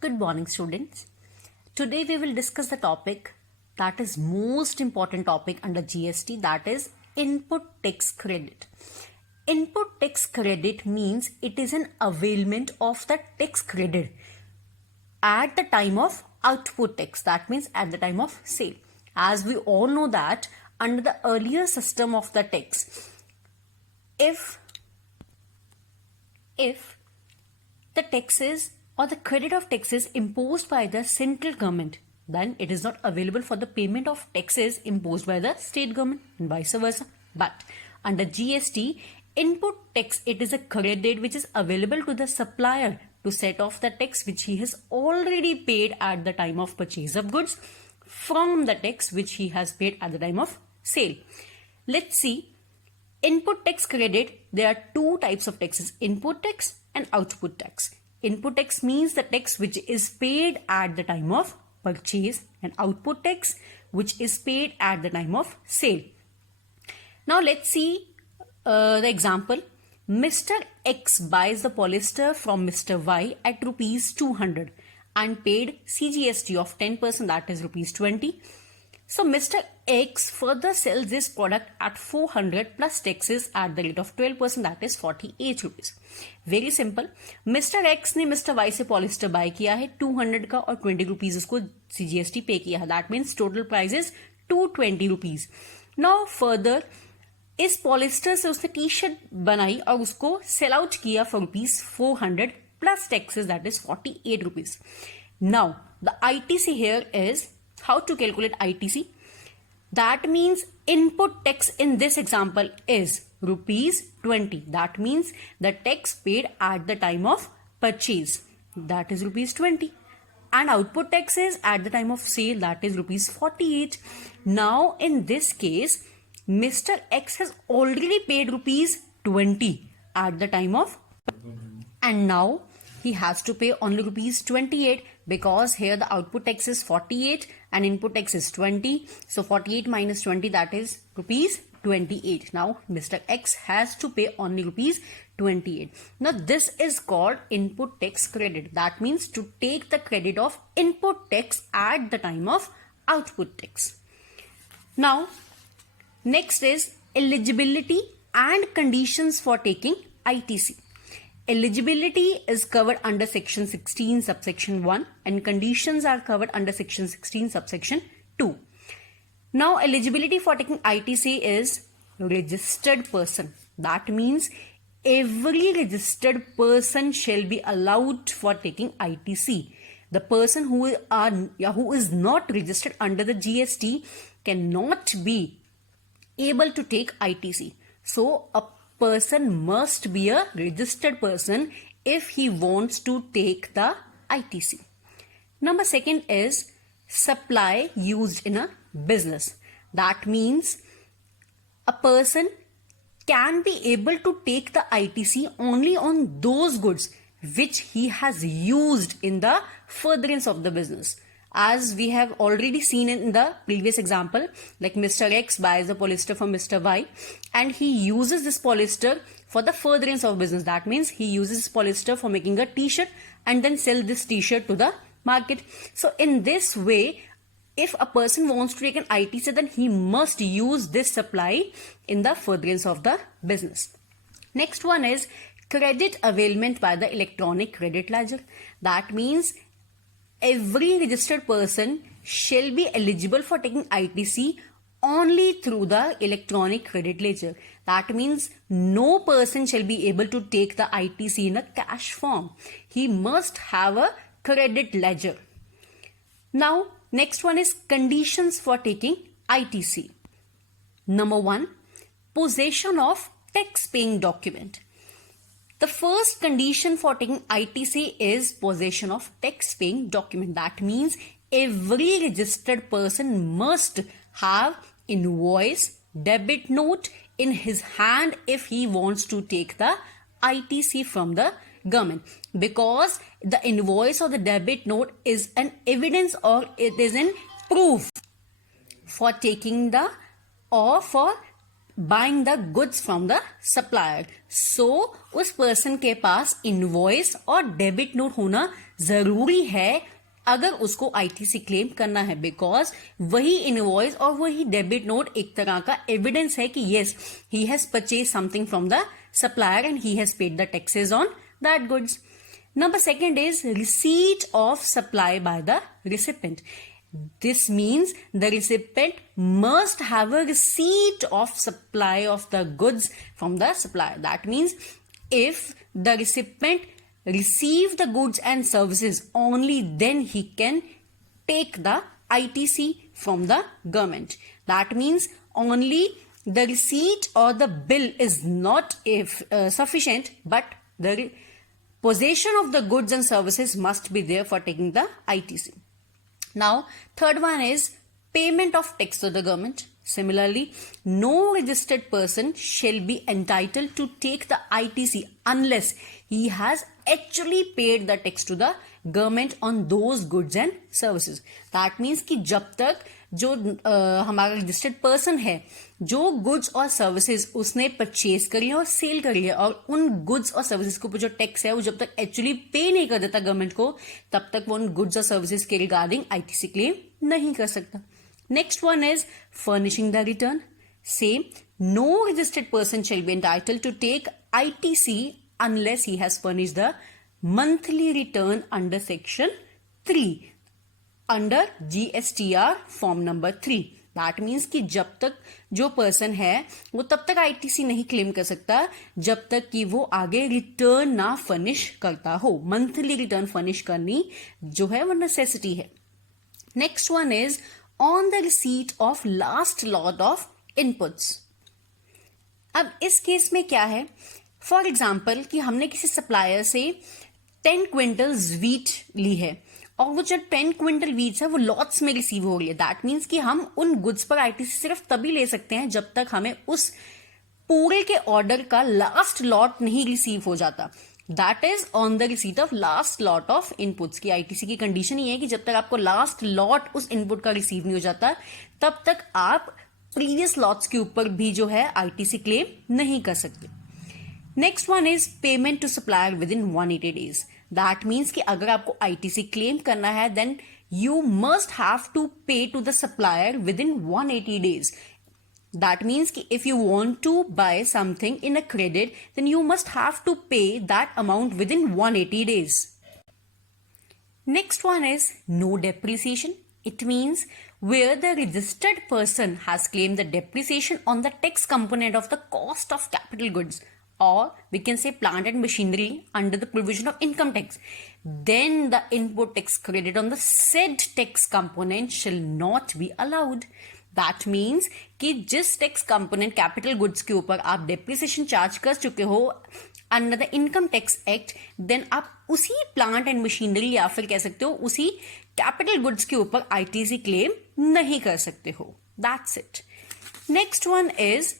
Good morning, students. Today we will discuss the topic that is most important topic under GST, that is input tax credit. Input tax credit means it is an availment of the tax credit at the time of output tax, that means at the time of sale. As we all know that under the earlier system of the tax, if the taxes or the credit of taxes imposed by the central government, then it is not available for the payment of taxes imposed by the state government and vice versa. But under GST, input tax, it is a credit which is available to the supplier to set off the tax which he has already paid at the time of purchase of goods from the tax which he has paid at the time of sale. Let's see. Input tax credit, there are two types of taxes, input tax and output tax. Input tax means the tax which is paid at the time of purchase, and output tax which is paid at the time of sale. Now let's see the example. Mr. X buys the polyester from Mr. Y at rupees 200 and paid CGST of 10%, that is rupees 20. So Mr. X further sells this product at 400 plus taxes at the rate of 12%, that is 48 rupees. Very simple. Mr. X ने Mr. Y से polyester bye किया है 200 का और 20 rupees उसको CGST पे किया है. That means total price is 220 rupees. Now further इस पॉलिस्टर से उसने टी शर्ट बनाई और उसको सेल आउट किया for rupees 400 plus taxes, that is 48 rupees. Now the ITC here is how to calculate ITC. That means input tax in this example is rupees 20. That means the tax paid at the time of purchase, that is rupees 20. And output tax is at the time of sale, that is rupees 48. Now in this case, Mr. X has already paid rupees 20 at the time of, and now he has to pay only rupees 28 because here the output tax is 48 and input tax is 20. So 48 minus 20, that is rupees 28. Now Mr. X has to pay only rupees 28. Now this is called input tax credit. That means to take the credit of input tax at the time of output tax. Now next is eligibility and conditions for taking ITC. Eligibility is covered under section 16 subsection 1 and conditions are covered under section 16 subsection 2. Now eligibility for taking ITC is registered person. That means every registered person shall be allowed for taking ITC. The person who is not registered under the GST cannot be able to take ITC. So a person must be a registered person if he wants to take the ITC. Number second is supply used in a business. That means a person can be able to take the ITC only on those goods which he has used in the furtherance of the business. As we have already seen in the previous example, like Mr. X buys the polyester from Mr. Y and he uses this polyester for the furtherance of business. That means he uses polyester for making a t-shirt and then sell this t-shirt to the market. So in this way, if a person wants to take an ITC, then he must use this supply in the furtherance of the business. Next one is credit availment by the electronic credit ledger. That means every registered person shall be eligible for taking ITC only through the electronic credit ledger. That means no person shall be able to take the ITC in a cash form. He must have a credit ledger. Now, next one is conditions for taking ITC. Number 1, possession of tax-paying document. The first condition for taking ITC is possession of tax-paying document. That means every registered person must have invoice, debit note in his hand if he wants to take the ITC from the government, because the invoice or the debit note is an evidence or it is an proof for taking the or for buying the goods from the supplier. So उस person के पास invoice और debit note होना जरूरी है अगर उसको ITC claim करना है, बिकॉज वही इनवॉइस और वही डेबिट नोट एक तरह का एविडेंस है कि yes he has purchase something from the supplier and he has paid the taxes on that goods. Number second is receipt of supply by the recipient. This means the recipient must have a receipt of supply of the goods from the supplier. That means if the recipient receive the goods and services, only then he can take the ITC from the government. That means only the receipt or the bill is not sufficient, but the possession of the goods and services must be there for taking the ITC. Now, third one is payment of tax to the government. Similarly, no registered person shall be entitled to take the ITC unless he has actually paid the tax to the government on those goods and services. That means कि जब तक जो हमारा registered person है, जो goods और services उसने purchase करी है और सेल करी है, और उन गुड्स और सर्विसेज के ऊपर जो टैक्स है वो जब तक एक्चुअली पे नहीं कर देता गवर्नमेंट को, तब तक वो उन गुड्स और सर्विसेज के रिगार्डिंग आईटीसी क्लेम नहीं कर सकता. Next one is furnishing the return. Same, no registered person shall be entitled to take ITC unless he has furnished the monthly return under section 3 under GSTR form number 3. That means कि जब तक जो person है वो तब तक ITC नहीं claim कर सकता जब तक कि वो आगे रिटर्न ना फर्निश करता हो. मंथली रिटर्न फर्निश करनी जो है वो नेसेसिटी है. Next one is on the receipt of last lot of inputs. अब इस केस में क्या है, फॉर एग्जाम्पल कि हमने किसी सप्लायर से 10 क्विंटल्स वीट ली है और वो जो 10 क्विंटल वीट्स है वो लॉट्स में रिसीव हो रही है. दैट मीन्स कि हम उन गुड्स पर आईटीसी सिर्फ तभी ले सकते हैं जब तक हमें उस पूरे के ऑर्डर का लास्ट लॉट नहीं रिसीव हो जाता. That is on the receipt of last lot of inputs की आईटीसी की कंडीशन ये है कि जब तक आपको लास्ट लॉट उस इनपुट का रिसीव नहीं हो जाता तब तक आप प्रीवियस लॉट्स के ऊपर भी जो है आईटीसी क्लेम नहीं कर सकते. Next one is payment to supplier within 180 days. That means कि अगर आपको आईटीसी क्लेम करना है then you must have to pay to the supplier within 180 days. That means कि if you want to buy something in a credit, then you must have to pay that amount within 180 days. Next one is no depreciation. It means where the registered person has claimed the depreciation on the tax component of the cost of capital goods, or we can say plant and machinery under the provision of income tax, then the input tax credit on the said tax component shall not be allowed. That means कि जिस tax component capital goods के ऊपर आप depreciation charge कर चुके हो under the income tax act, then आप उसी प्लांट एंड मशीनरी या फिर कह सकते हो उसी कैपिटल गुड्स के ऊपर आईटीसी क्लेम नहीं कर सकते हो. That's it. Next one is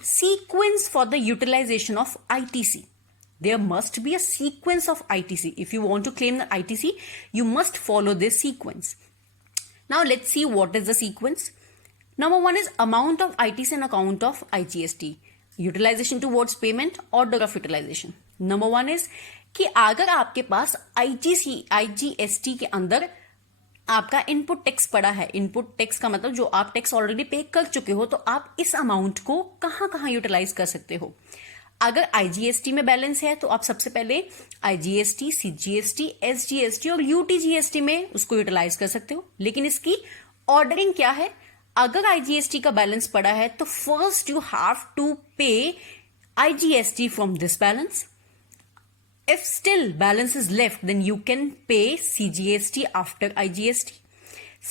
sequence for the utilization of ITC. There must be a sequence of ITC. If you want to claim the ITC, you must follow this sequence. Now let's see what is the sequence. Number one is amount of ITC and account of IGST. Utilization towards payment, order of utilization. Number one is कि अगर आपके पास IGST के अंदर आपका input tax पड़ा है, input tax का मतलब जो आप टैक्स ऑलरेडी पे कर चुके हो, तो आप इस अमाउंट को कहां कहां यूटिलाइज कर सकते हो. अगर आईजीएसटी में बैलेंस है तो आप सबसे पहले आईजीएसटी, सीजीएसटी, एसजीएसटी और यूटीजीएसटी में उसको यूटिलाइज कर सकते हो. लेकिन इसकी ऑर्डरिंग क्या है, अगर आईजीएसटी का बैलेंस पड़ा है तो फर्स्ट यू हैव टू पे IGST from this balance. If still balance is left, then you can pay CGST after IGST.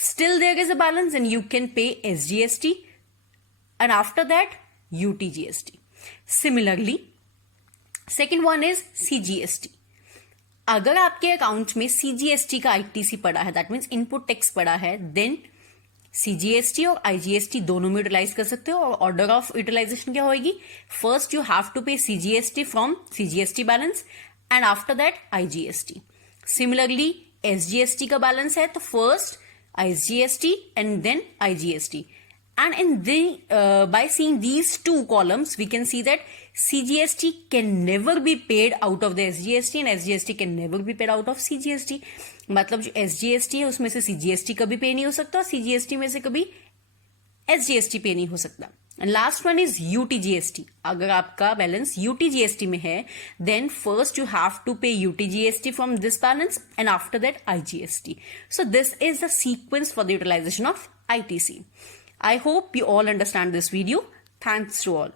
Still there is a balance, then you can pay SGST, and after that UTGST. Similarly, second one is CGST. अगर आपके account में CGST का ITC पड़ा है, that means input tax पड़ा है, then CGST और IGST दोनों में यूटिलाइज कर सकते हो. और ऑर्डर ऑफ यूटिलाइजेशन क्या होगी, फर्स्ट यू हैव टू पे CGST from CGST balance and after that IGST. Similarly, SGST का बैलेंस है तो first IGST and then IGST, And in by seeing these two columns, we can see that CGST can never be paid out of the SGST and SGST can never be paid out of CGST. मतलब जो SGST है उसमें से CGST कभी पे नहीं हो सकता और CGST में से कभी SGST पे नहीं हो सकता. And last one is UTGST. अगर आपका बैलेंस UTGST में है, then first you have to pay UTGST from this balance and after that IGST. So this is the sequence for the utilization of ITC. I hope you all understand this video. Thanks to all.